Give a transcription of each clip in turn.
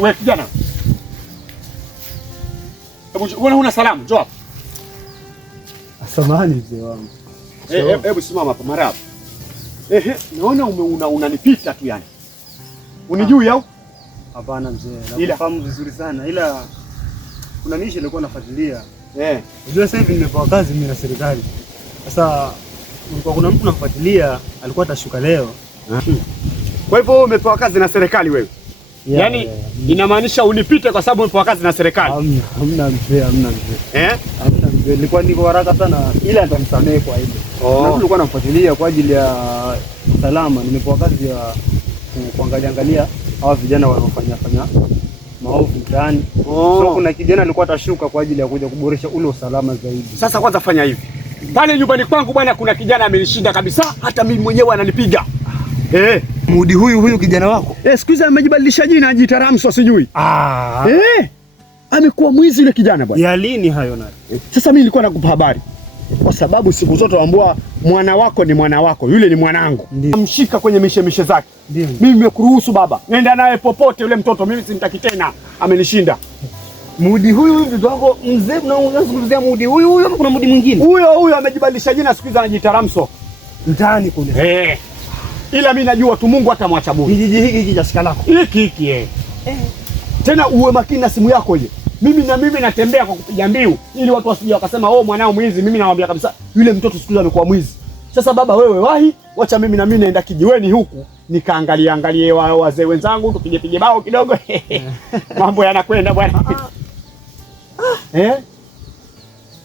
Wewe kijana. Hebu una salamu, njoo hapa. Samahani mzee wangu. Hebu simama hapa mara hapa. Naona unanipita tu yani. Unijui au? Hapana mzee, nakufahamu vizuri sana ila kuna mishe nilikuwa nafuatilia. Unajua sasa hivi nimepewa kazi mimi na serikali. Sasa kulikuwa kuna mtu namfuatilia, alikuwa atashuka leo. Kwa hivyo umepewa kazi na serikali wewe? Yaani inamaanisha unipite kwa sababu umepewa kazi na serikali? Hamna mzee, hamna mzee. Hamna mzee, nilikuwa niko haraka sana ila atamsamehe kwa hilo. Na tulikuwa namfuatilia kwa ajili ya usalama, nimepewa kazi ya kuangalia hawa vijana wanaofanya maovu mtaani. So kuna kijana alikuwa atashuka kwa ajili ya kuja kuboresha ule usalama zaidi. Sasa kwanza fanya hivi. Pale nyumbani kwangu bwana kuna kijana amenishinda kabisa, hata mimi mwenyewe ananipiga. Mudi huyu kijana wako? Siku hizi amejibadilisha jina ajiita Ramso sijui. Amekuwa mwizi yule kijana bwana. Ya lini hayo nayo? Sasa mimi nilikuwa nakupa habari. Kwa sababu siku zote waambua mwana wako ni mwana wako, yule ni mwanangu. Amshika kwenye mishemishe zake. Mimi nimekuruhusu baba. Nenda naye popote yule mtoto, mimi simtaki tena. Amenishinda. Mudi huyu mtoto wako mzee, unazungumzia Mudi huyu ama kuna Mudi mwingine? Huyo amejibadilisha jina siku hizi anajiita Ramso. Mtaani kule. Ila mimi najua tu Mungu atamwacha bure. Kijiji hiki cha shika lako. Hiki. Tena uwe makini na simu yako ile. Mimi natembea kwa kupiga mbiu ili watu wasije wakasema mwanao mwizi. Mimi nawaambia kabisa yule mtoto siku hizi amekuwa mwizi. Sasa baba wewe wahi, wacha mimi na mimi naenda kijiweni huku nikaangalie wazee wenzangu tupige bao kidogo. Mambo yanakwenda bwana.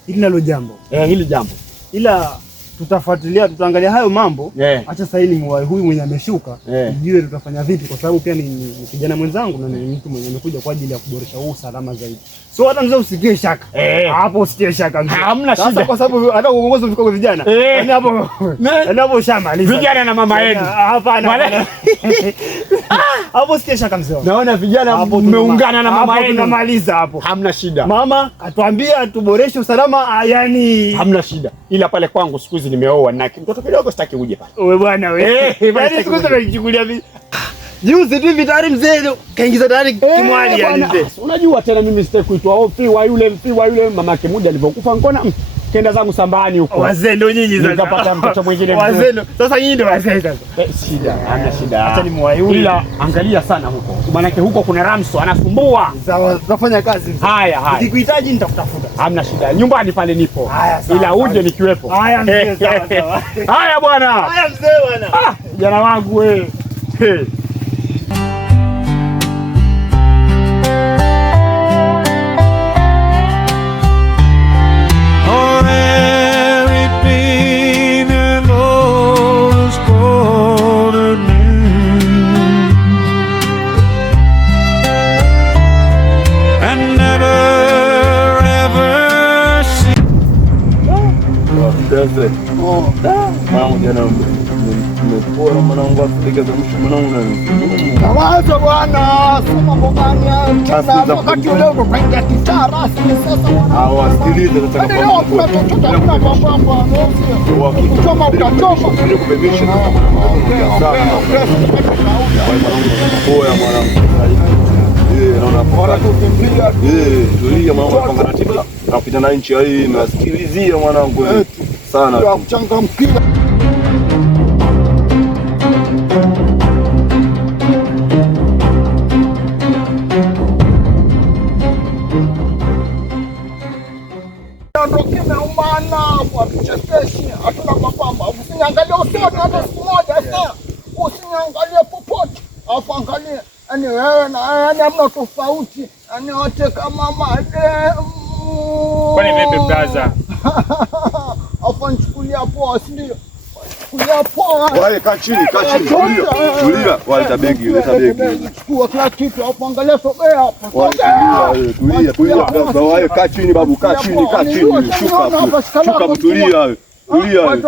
Hili nalo jambo. Hili jambo. Ila tutafuatilia, tutaangalia hayo mambo. Acha sasa hili huyu mwenye ameshuka, tujue tutafanya vipi kwa sababu pia ni kijana mwenzangu na ni mtu mwenye amekuja kwa ajili ya kuboresha usalama zaidi. So hata mzee usikie shaka. Hapo usikie shaka mzee. Hamna shida. Sasa kwa sababu hata uongozi mfiko kwa vijana. Yaani hapo shamaliza. Vijana na mama yenu. Hapana. Hapo usikie shaka mzee. Naona vijana mmeungana na mama yenu. Hapo tunamaliza hapo. Hamna shida. Mama atuambia tuboreshe usalama, yani hamna shida. Ila pale kwangu siku hizi nimeoa na mtoto kidogo sitaki uje pale. Wewe bwana wewe. Yaani siku hizi tunajichukulia vipi? Juzi tu tayari mzee kaingiza tayari kimwali yani mzee. Unajua tena mimi sitaki kuitwa mfiwa yule mama yake mmoja alivyokufa ngona kenda zangu sambani huko. Wazee ndio nyinyi sasa. Nikapata mtoto mwingine. Wazee ndio. Sasa nyinyi ndio wazee sasa. Shida, hamna shida. Acha nimwahi. Ila angalia sana huko. Maana yake huko kuna Ramso anasumbua. Sawa, tutafanya kazi. Haya. Nikikuhitaji nitakutafuta. Hamna shida. Nyumbani pale nipo. Ila uje nikiwepo. Haya mzee, sawa. Haya bwana. Haya mzee bwana. Kijana wangu wewe. Kawaza bwana, sema mbogani tena wakati ule uko kaingia kitaa rasmi sasa bwana. Wasikilize nataka kwa mambo ukachoma ukachoma kubebesha poa mwanangu. Naona bora kukimbia. Tulia mwanangu kwa ratiba. Napita na nchi hii nasikilizia mwanangu sana. Kwa kuchangamkia. Hatuna mapamba. Usiniangalie usoni hata siku moja sasa. Usiniangalie popote. Afu angalie. Yaani wewe na yaani hamna tofauti. Yaani wote kama mademu. Kwani vipi brother? Afu nichukulia poa, si ndio? Kulia poa. Wale kaa chini. Tulia. Wale tabegi, leta begi. Chukua kila kitu hapo, angalia sogea hapo. Tulia. Wale kaa chini babu, kaa chini. Shuka tulia wewe.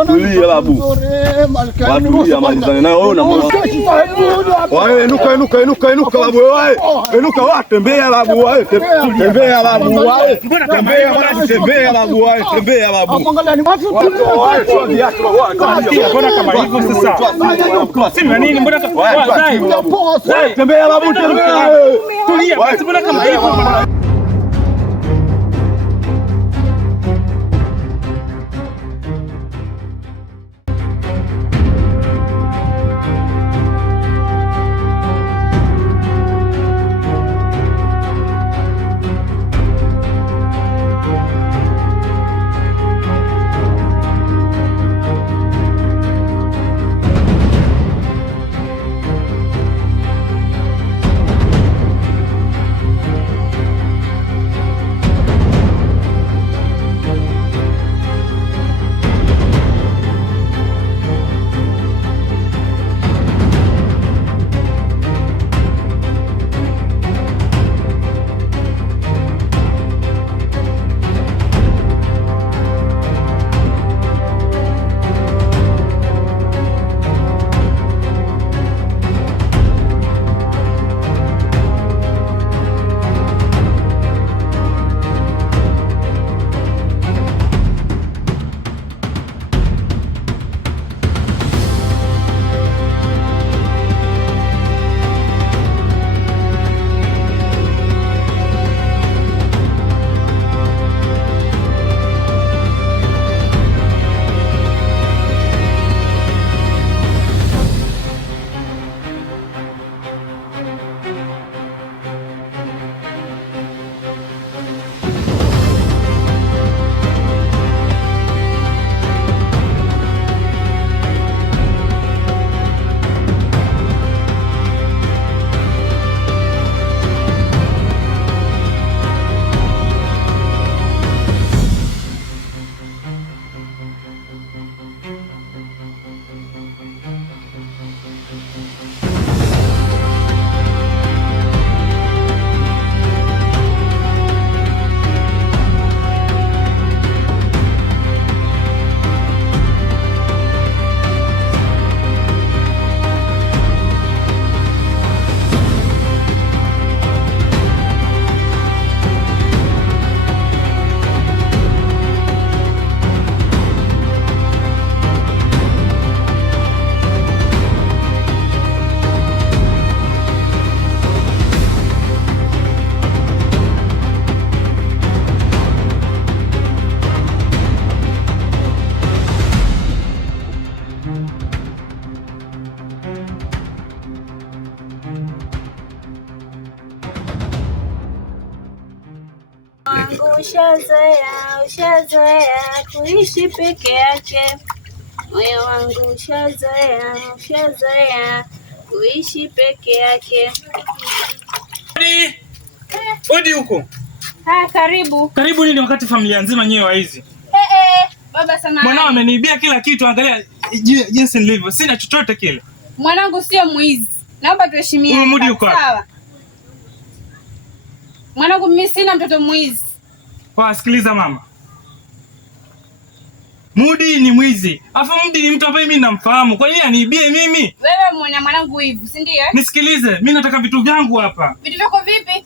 Tulia babu. Tulia malizane nayo wewe na mama. Wewe inuka babu wewe. Inuka tembea babu wewe. Tembea babu wewe. Tembea babu. Angalia ni watu Mbona kama hivyo sasa? Sema nini mbona tembea babu tembea. Tulia basi, mbona kama hivyo? Ushazoea kuishi peke yake, moyo wangu ushazoea kuishi peke yake. Odi huko. Karibu. Karibu nini wakati familia nzima nyewe wa hizi? Baba samahani. Mwanao ameniibia kila kitu, angalia jinsi nilivyo. Sina chochote kile. Mwanangu sio mwizi. Naomba tuheshimiane. Mudi uko. Sawa. Mwanangu mimi sina mtoto mwizi. Kwa sikiliza mama. Mudi ni mwizi. Afa Mudi ni mtu ambaye mimi namfahamu. Kwa nini aniibie mimi? Wewe muone mwanangu hivi, si ndio? Nisikilize, mimi nataka vitu vyangu hapa. Vitu vyako vipi?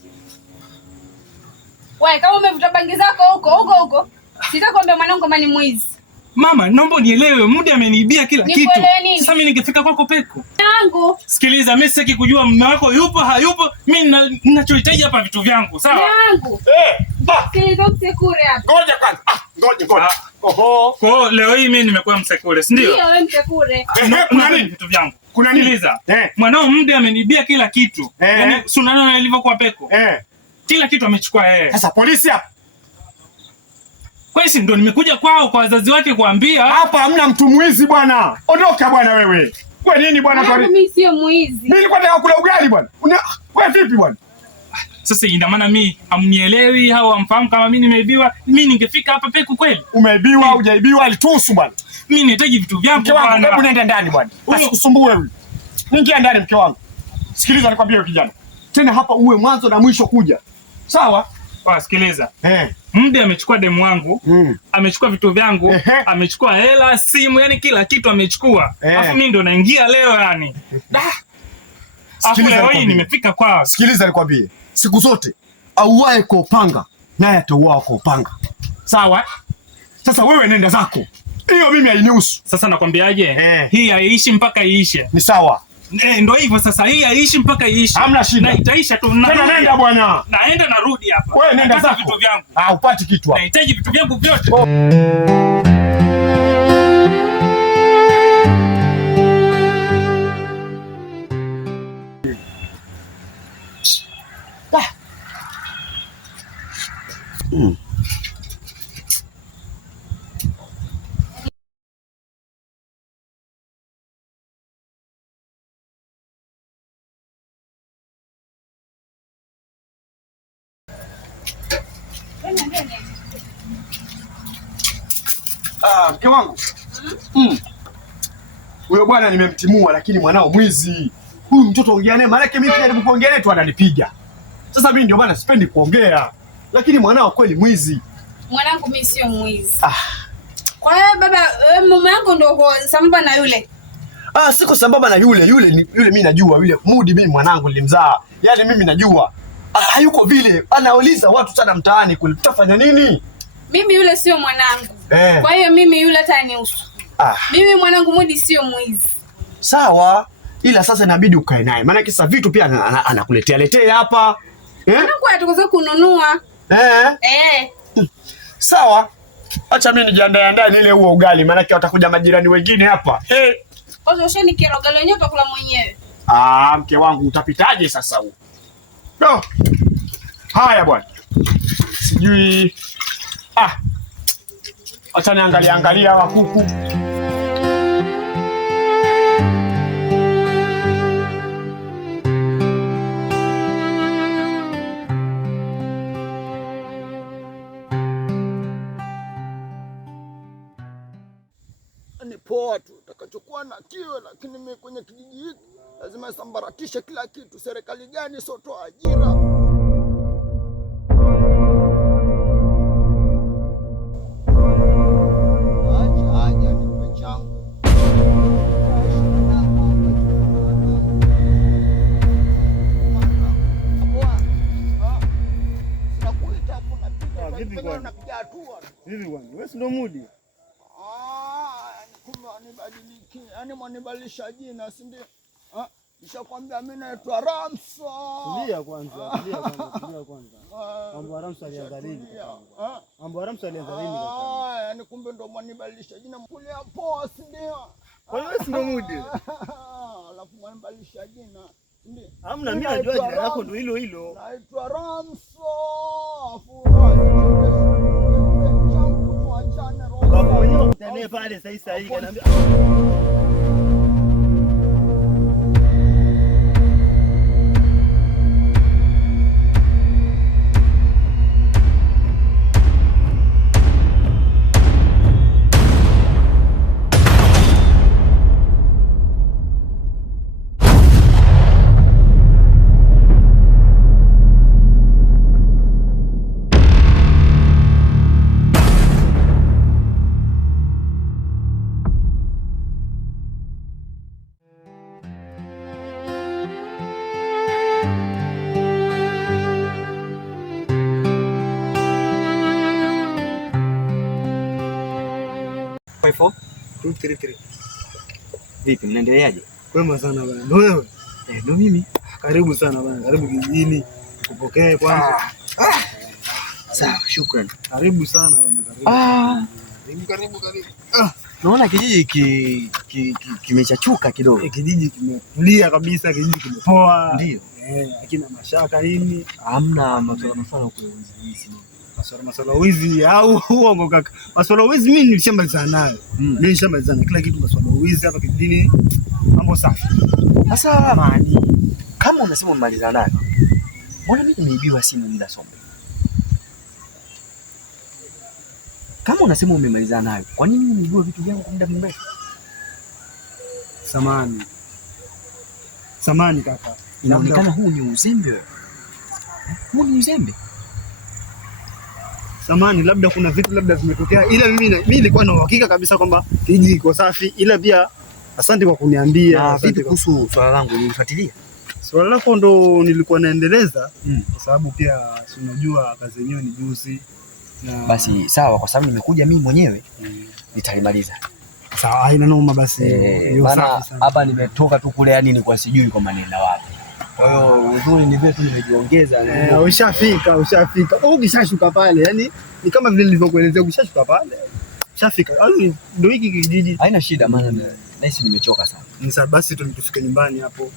Wewe kama umevuta bangi zako huko, sitakwambia mwanangu kama ni mwizi. Mama, naomba unielewe, Mudi ameniibia kila kitu. Sasa mimi ningefika kwako peko. Yangu. Sikiliza, mimi sitaki kujua mume wako yupo hayupo. Mimi ninachohitaji hapa vitu vyangu, sawa? Yangu. Sikiliza msekure hapa. Ngoja kwanza. Ngoja. Oho. Kwa leo hii mimi nimekuwa msekule, si ndio? Ndio wewe msekure. Kuna nini vitu vyangu? Kuna nini? Sikiliza. Mwanao Mudi ameniibia kila kitu. Yaani sunana ilivyokuwa peko. Kila kitu amechukua yeye. Sasa polisi hapa. Kwa hiyo ndio nimekuja kwao kwa wazazi wake kuambia. Hapa hamna mtu mwizi bwana. Ondoka bwana wewe. Kwa nini bwana? Mimi sio mwizi. Mimi nilikuwa nataka kula ugali bwana. Wewe vipi bwana? Sasa ina maana mimi hamnielewi au hamfahamu kama mimi nimeibiwa? Mimi ningefika hapa peko kweli? Umeibiwa au hujaibiwa alituhusu bwana. Mimi nahitaji vitu vyangu bwana. Hebu nenda ndani bwana. Usikusumbue wewe. Ingia ndani mke wangu. Sikiliza nikwambie kijana. Tena hapa uwe mwanzo na mwisho kuja. Sawa? Sikiliza. Mudi amechukua demu wangu, amechukua vitu vyangu, amechukua hela, simu, yani kila kitu amechukua. Alafu mimi ndo naingia leo yani. Sikiliza hii nimefika kwao. Sikiliza nikwambie. Siku zote auae kwa upanga naye atauawa kwa upanga. Sawa? Sasa wewe nenda zako. Hiyo mimi hainihusu. Sasa nakwambiaje? Hii haiishi mpaka iishe. Ni sawa. Ndio hivyo sasa, hii haiishi mpaka iishi. Hamna shida. Na itaisha tu. Tena nenda bwana. Naenda narudi hapa. Wewe nenda zako. Vitu vyangu. Upati kitu hapa. Nahitaji vitu vyangu vyote. Mke wangu. Huyo bwana nimemtimua, lakini mwanao mwizi. Huyu mtoto ongea naye, maana mimi pia nilipoongea naye tu ananipiga. Sasa mimi ndio maana sipendi kuongea. Lakini mwanao kweli mwizi. Mwanangu mimi sio mwizi. Kwa hiyo baba, mume wangu ndio sambamba na yule. Siko sambamba na yule mimi najua yule Mudi, mimi mwanangu nilimzaa. Yaani mimi najua. Hayuko vile. Anauliza watu sana mtaani kule. Tutafanya nini? Mimi yule sio mwanangu. Kwa hiyo mimi yule hata niusu. Mimi mwanangu Mudi sio mwizi. Sawa. Ila sasa inabidi ukae naye. Maana kisa vitu pia anakuletea letea hapa. Mwanangu atakoza kununua. Sawa. Acha mimi nijiandae nile huo ugali, maana watakuja majirani wengine hapa. Kwanza ushani kero ugali wenyewe utakula mwenyewe. Mke wangu utapitaje sasa huo? No. Haya bwana. Sijui. Acha niangalia hawa kuku. Ni poa tu, takachokuwa na kiwe, lakini mimi kwenye kijiji hiki lazima sambaratishe kila kitu. Serikali gani sotoa ajira? Acha nipe changu. Vipi bwana? Wewe si ndo Mudi? Wanibadiliki, yani mwanibadilisha jina, si ndio? Nishakwambia mimi naitwa Ramso. Tulia kwanza. Mambo ya Ramso alianza lini? Yani kumbe ndo mwanibadilisha jina, mkulia poa, si ndio? Kwa hiyo si ndo Mudi? Alafu mwanibadilisha jina, si ndio? Hamna, mimi najua jina lako ndo hilo. Naitwa Ramso. Baba mwenyewe mtanie pale sasa hivi kanaambia Vipi, mnaendeleaje? Kwema sana bwana. Ndio wewe? Ndio mimi. Karibu sana bwana. Karibu kijijini. Kupokee kwanza. Sawa, shukrani. Karibu sana bwana. Karibu. Naona kijiji kimechachuka kidogo. Kijiji kimetulia kabisa, kijiji kimepoa. Ndio. Hakina mashaka nini? Hamna masuala kule wizi. Masuala wizi au uongo kaka. Masuala wizi mimi nilishamalizana nayo. Mimi nilishamalizana kila kitu, masuala wizi hapa kijijini. Mambo safi. Sasa mani, kama unasema umemalizana nayo, mbona mimi nimeibiwa simu muda sombe? Kama unasema umemalizana nayo, kwa nini nimeibiwa vitu vyangu kwa muda mrefu? Samani kaka. Inaonekana huu ni uzembe wewe. Huu ni uzembe. Samani, labda kuna vitu labda vimetokea, ila mimi nilikuwa na uhakika kabisa kwamba kijiji kiko safi, ila pia asante kwa kuniambia. Vipi kuhusu swala langu, nilifuatilia? Swala lako ndo nilikuwa naendeleza kwa sababu pia si unajua kazi yenyewe ni juzi. Basi sawa, kwa sababu nimekuja mimi mwenyewe nitalimaliza. Sawa, haina noma basi. Maana hapa nimetoka tu kule, yani nilikuwa sijui kwa maneno wapi. Kwa hiyo uzuri ni vile tu nimejiongeza. Ushafika. Ukishashuka pale, yani ni kama vile nilivyokuelezea, ukishashuka pale ushafika. Au ndio hiki kijiji. Haina shida, maana nahisi nimechoka sana. Sasa basi tufike nyumbani hapo.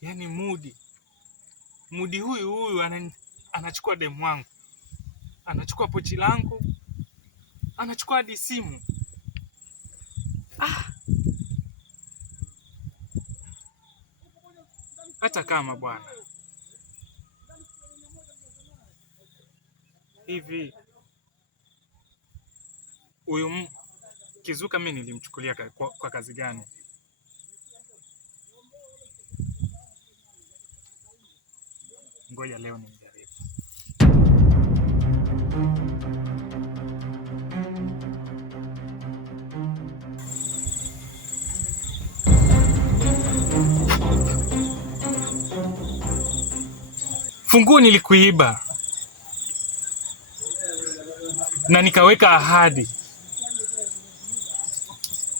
Yaani Mudi huyu anachukua demu wangu, anachukua pochi langu, anachukua hadi simu. Hata kama bwana hivi, huyu Kizuka mimi nilimchukulia kwa kazi gani? Ngoja leo nimjaribu. Funguo nilikuiba na nikaweka ahadi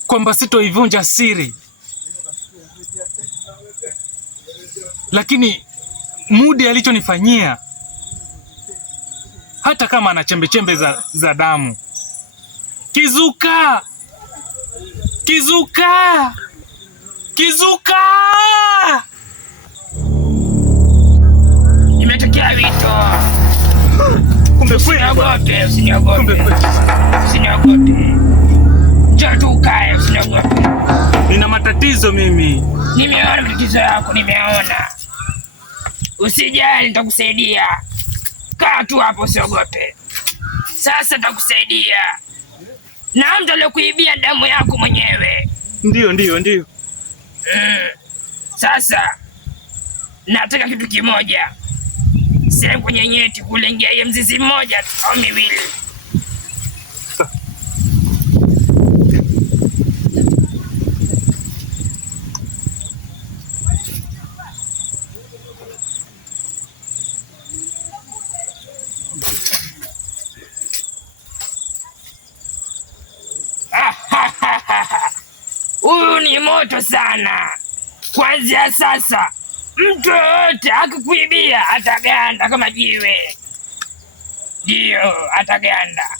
kwamba sitoivunja siri, lakini Mudi alichonifanyia, hata kama ana chembe za damu. Kizuka! Imetokea vitu. Kumbe kweli. Usiniogope. Njoo tu ukae, usiniogope. Nina matatizo mimi. Nimeona matatizo yako, nimeona. Usijali, nitakusaidia. Kaa tu hapo, usiogope. Sasa nitakusaidia. Na mtu aliyokuibia damu yako mwenyewe. Ndio. Sasa nataka kitu kimoja. Sehemu kwenye nyeti kule, ingia hiyo mzizi mmoja au miwili. Huyu ni moto sana. Kuanzia sasa mtu yoyote akikuibia ataganda kama jiwe. Ndio, ataganda.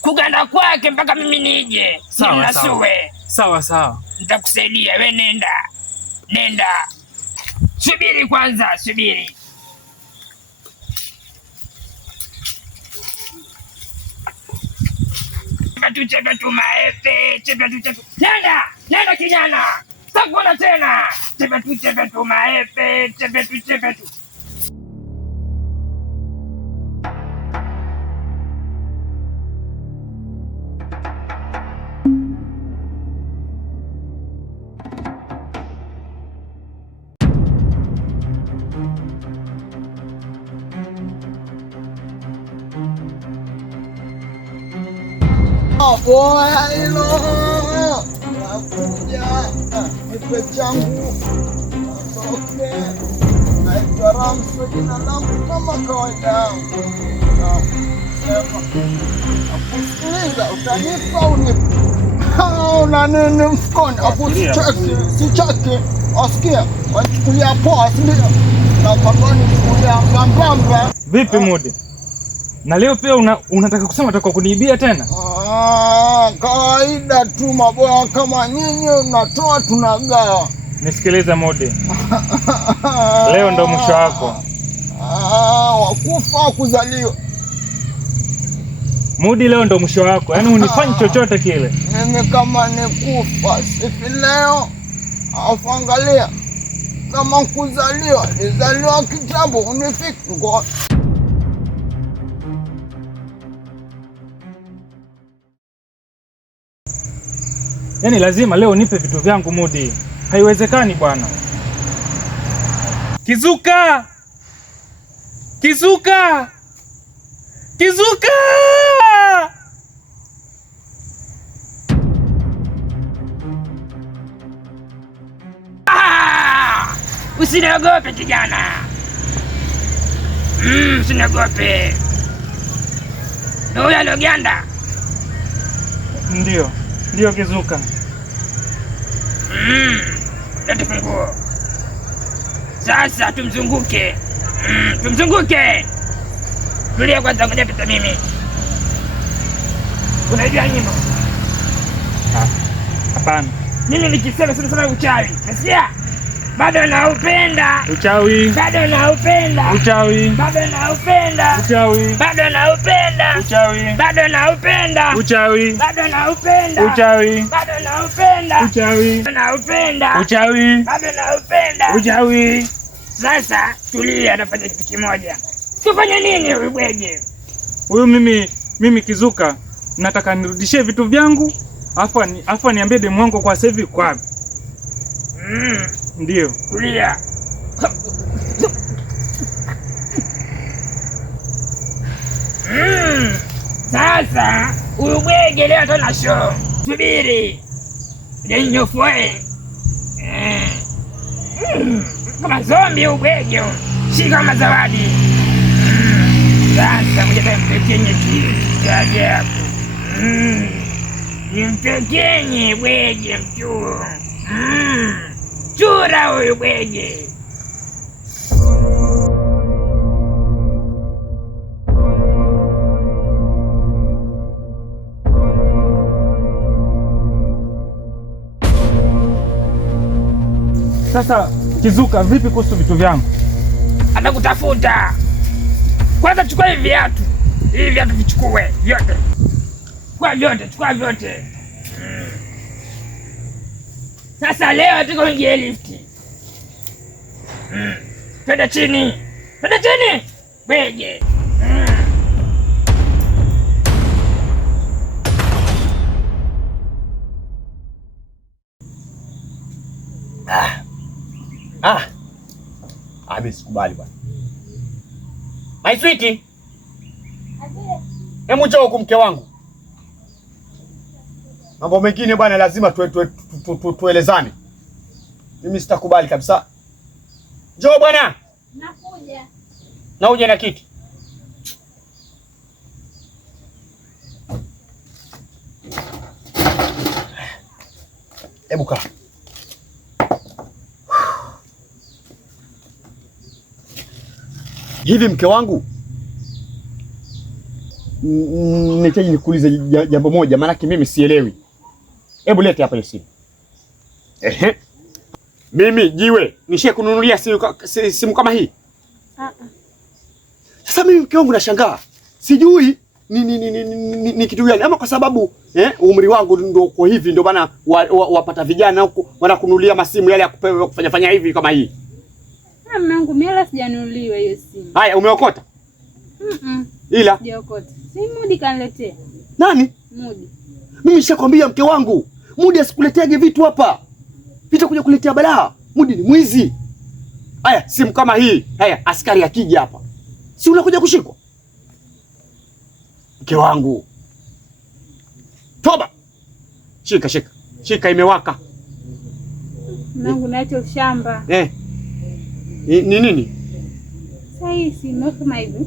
Kuganda kwake mpaka mimi nije. Sawa. Nitakusaidia, we nenda. Subiri kwanza, subiri. Chepe tu maepe. Nenda kijana. Sitakuona tena. Chepe tu maepe. Chepe tu. Boya hilo nakuja, nipe changu natoke, naitwa Ramso, jina langu kama kawaida yangu. Nakusikiliza, utanipa unipe? Una nini mfukoni? Sicheki, wasikia wachukulia poa, sindio? Na kwamba nichukulia mbambamba. Vipi Mudi? Na leo pia unataka kusema utaka kuniibia tena? Kawaida tu maboya kama nyinyi, unatoa tunagawa. Nisikilize Mudi. Leo ndo mwisho wako. Wakufa kuzaliwa. Mudi, leo ndo mwisho wako. Yaani unifanyi chochote kile. Mimi kama nikufa sifi leo, afangalia kama kuzaliwa, nizaliwa kitambo, unifiki ngo. Yaani lazima leo nipe vitu vyangu Mudi. Haiwezekani bwana. Kizuka! Kizuka! Kizuka! Usiniogope kijana. Usiniogope. Ndio huyo aloganda. Ndio Kizuka. Lete funguo. Sasa tumzunguke. Tumzunguke. Tulia kwanza, ngoja pita mimi. Unajua nyimbo? Hapana. Mimi nikisema sana uchawi. Nasikia? Bado naupenda. Uchawi. Bado naupenda. Uchawi. Bado naupenda. Uchawi. Bado naupenda. Uchawi. Bado naupenda. Uchawi. Bado naupenda. Uchawi. Bado naupenda. Uchawi. Naupenda. Uchawi. Bado naupenda. Uchawi. Sasa tulia, nafanya kitu kimoja. Tufanye nini huyu bwege? Huyu mimi Kizuka nataka nirudishie vitu vyangu, afu niambie demu wangu kwa sasa hivi kwa. Ndio. Tulia. Sasa huyu bwege leo tuna show. Subiri. Nyofoe. Kama zombi huyu bwege. Shika kama zawadi. Sasa mjeta mpekenye kitu cha ajabu. Nimpekenye bwege mchuo. Chura huyu bwege. Sasa Kizuka, vipi kuhusu vitu vyangu? Atakutafuta. Kwanza chukua hivi viatu. Hivi viatu vichukue vyote. Chukua vyote. Sasa leo tuko nje lifti. Twende chini. Bwege. Mimi sikubali bwana. My sweetie. Hebu njoo huku mke wangu. Mambo mengine bwana lazima tuelezane. Mimi sitakubali kabisa. Njoo bwana. Nakuja. Na uje na kiti. Hebu kaa. Hivi mke wangu, nitaji nikuulize jambo moja, maana mimi sielewi. Hebu lete hapa hiyo simu. Mimi jiwe nishie kununulia simu kama hii? Sasa mimi mke wangu nashangaa. Sijui ni kitu gani, ama kwa sababu umri wangu ndio uko hivi, ndio bana wapata vijana huko wanakununulia masimu yale ya kufanya hivi kama hii. Mwanangu mimi sijanunuliwa hiyo simu. Haya, umeokota? Ila sijaokota. Si Mudi kaniletea. Nani? Mudi. Mimi nishakwambia mke wangu, Mudi asikuleteage vitu hapa. Vitakuja kuletea balaa. Mudi ni mwizi. Haya, simu kama hii. Haya, askari akija hapa, si unakuja kushikwa? Mke wangu. Toba. Shika imewaka. Mwanangu naacha ushamba. Ni nini? Sasa hii simu kama hivi.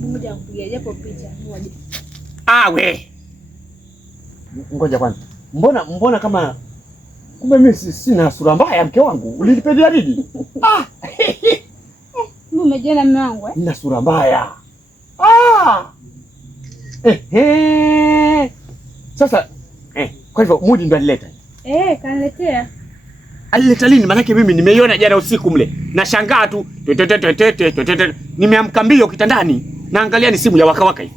Ngoja kupiga japo picha moja. We. Ngoja kwanza. Mbona kama kumbe mimi sina sura mbaya mke wangu. Ulinipendia nini? Umejiona mume wangu Nina sura mbaya. Sasa kwa hivyo Mudi ndo alileta? Kaniletea. Alileta lini? Maanake mimi nimeiona jana usiku mle. Nashangaa tu. Nimeamka mbio kitandani. Naangalia ni simu ya wakawaka hii.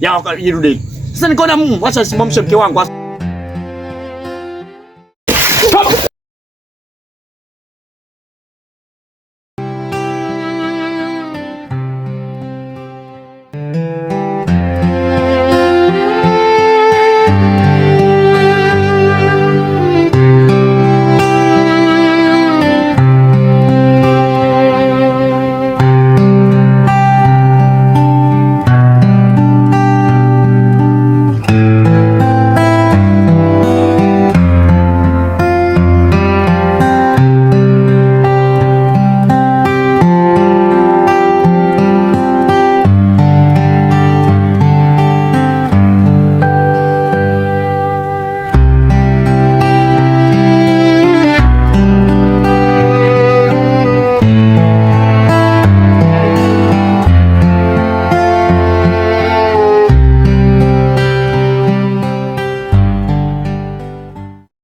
Ya waka irudi. Sasa nikaona acha nisimamshe mke wangu.